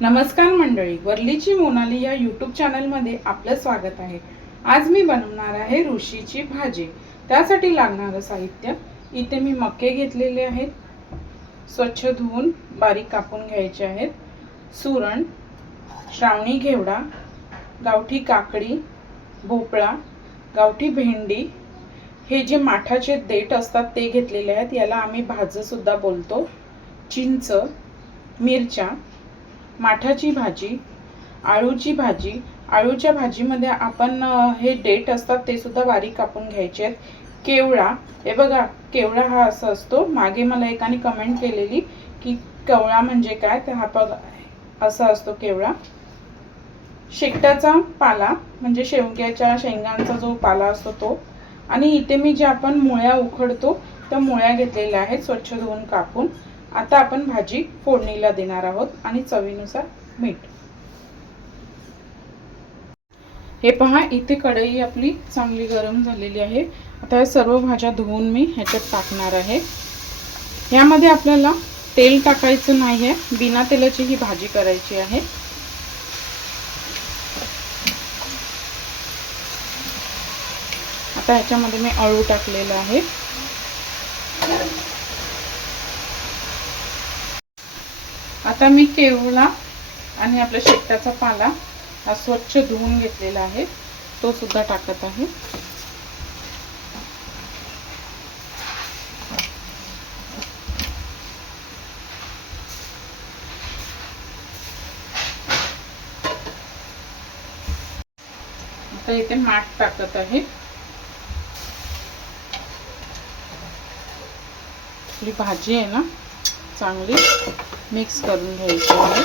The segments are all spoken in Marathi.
नमस्कार मंडळी वरलीची मोनाली या यूट्यूब चॅनलमध्ये आपलं स्वागत आहे. आज मी बनवणार आहे ऋषीची भाजी. त्यासाठी लागणारं साहित्य. इथे मी मके घेतलेले आहेत. स्वच्छ धुवून बारीक कापून घ्यायचे आहेत. सुरण श्रावणी घेवडा गावठी काकडी भोपळा गावठी भेंडी. हे जे माठाचे देठ असतात ते घेतलेले आहेत. याला आम्ही भाजंसुद्धा बोलतो. चिंच मिरच्या माठाची भाजी आळूची भाजी आळूच्या भाजीमध्ये आपण हे डेट असतात ते सुद्धा बारीक कापून घ्यायचे आहेत. केवळा हे बघा केवळा हा असा असतो. मागे मला एकाने कमेंट केलेली की केवळा म्हणजे काय? तर हा बघा असा असतो केवळा. शेकटाचा पाला म्हणजे शेवग्याच्या शेंगांचा जो पाला असतो तो. आणि इथे मी जे आपण मुळ्या उखडतो त्या मुळ्या घेतलेल्या आहेत स्वच्छ धुवून कापून. आता आपण भाजी फोडणीला देणार आहोत आणि चवीनुसार मीठ. हे पहा इथे कढई आपली चांगली गरम झालेली आहे. आता या सर्व भाज्या धुवून मी ह्याच्यात टाकणार आहे. यामध्ये आपल्याला तेल टाकायचं नाही आहे बिना तेलाची ही भाजी करायची आहे. आता ह्याच्यामध्ये मी अळू टाकलेलं आहे. आता मी केवळा आणि आपल्या शेकट्याचा पाला हा स्वच्छ धुवून घेतलेला आहे. तो सुद्धा टाकत आहे. आता इथे माठ टाकत आहे. आपली भाजी आहे ना? चांगली मिक्स करून घ्यायची आहे.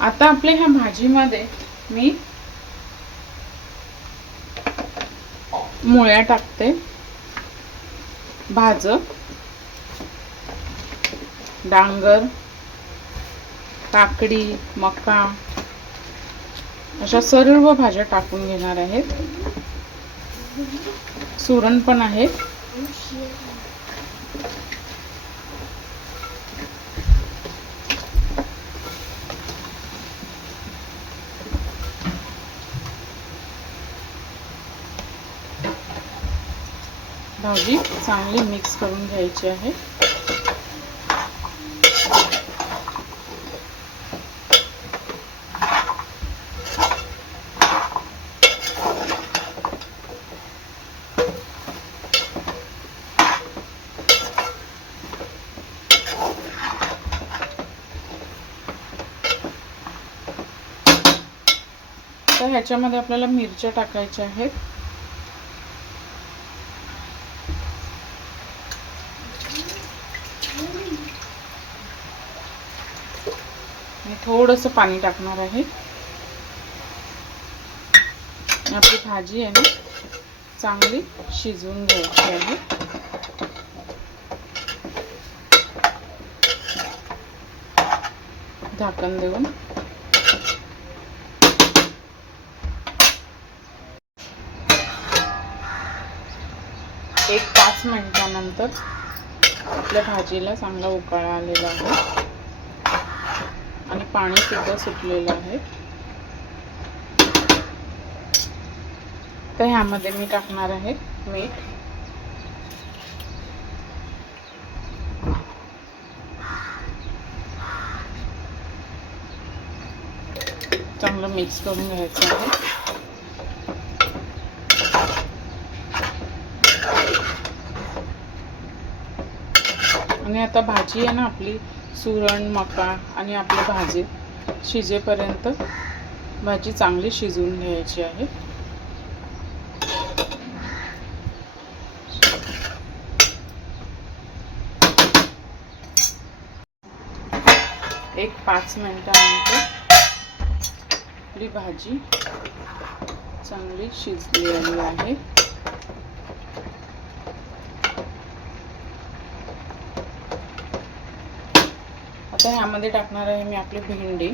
आता आपल्या ह्या भाजीमध्ये मी मुळ्या टाकते. भाज डांगर काकडी मका अशा सर्व भाज्या टाकून घेणार आहेत. सुरण पण आहे. भाजी चांगली मिक्स करून घ्यायची आहे. ह्याच्यामध्ये आपल्याला मिरच्या टाकायच्या आहेत. थोडंसं पाणी टाकणार आहे. आपली भाजी आहे ना चांगली शिजवून घ्यायची आहे. झाकण देऊन. एक पाच मिनटानंतर आपल्या भाजीला चांगला उकाळा आलेला आहे. आणि पाणी सुद्धा सुटलेलं आहे. तर ह्यामध्ये मी टाकणार आहे मीठ. चांगलं मिक्स करून घ्यायचं आहे. आणि आता भाजी आहे ना आपली सुरण मका आणि आपली भाजी. शिजेपर्यंत भाजी चांगली शिजवून घ्यायची आहे. एक पाच मिनटानंतर आपली भाजी चांगली शिजलेली आहे. आता ह्यामध्ये टाकणार आहे मी आपली भेंडी.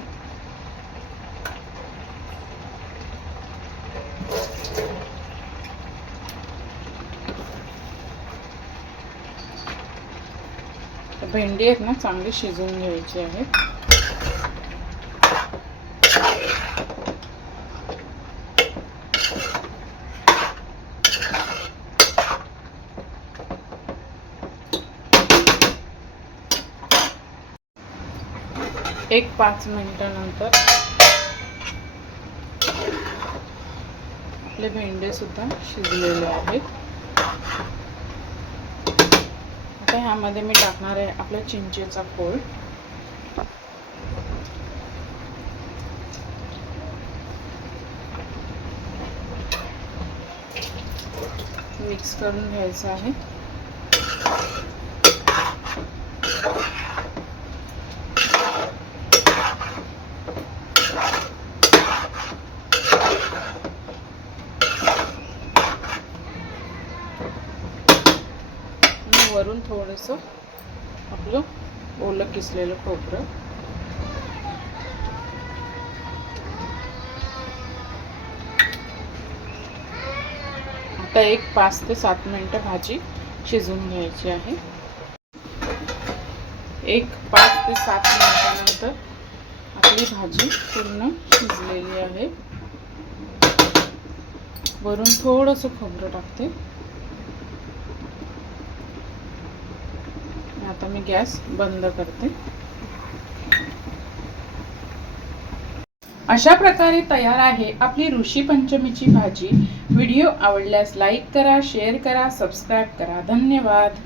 तर भेंडी आहेत ना चांगली शिजवून घ्यायची आहे एक पाच मिनटानंतर. आपले भेंडे सुद्धा शिजलेले आहेत. आता ह्यामध्ये मी टाकणार आहे आपल्या चिंचेचा कोळ मिक्स करून घ्यायचं आहे आणि वरून थोडंसं आपलं ओलं किसलेलं खोबरं. आता एक पाच ते सात मिनटं भाजी शिजवून घ्यायची आहे. एक पाच ते सात मिनिटानंतर आपली भाजी पूर्ण शिजलेली आहे. वरून थोडंसं खोबरं टाकते. आता मी गॅस बंद करते. अशा प्रकारे तयार आहे आपली ऋषी पंचमीची भाजी. व्हिडिओ आवडल्यास लाईक करा शेअर करा सबस्क्राईब करा. धन्यवाद.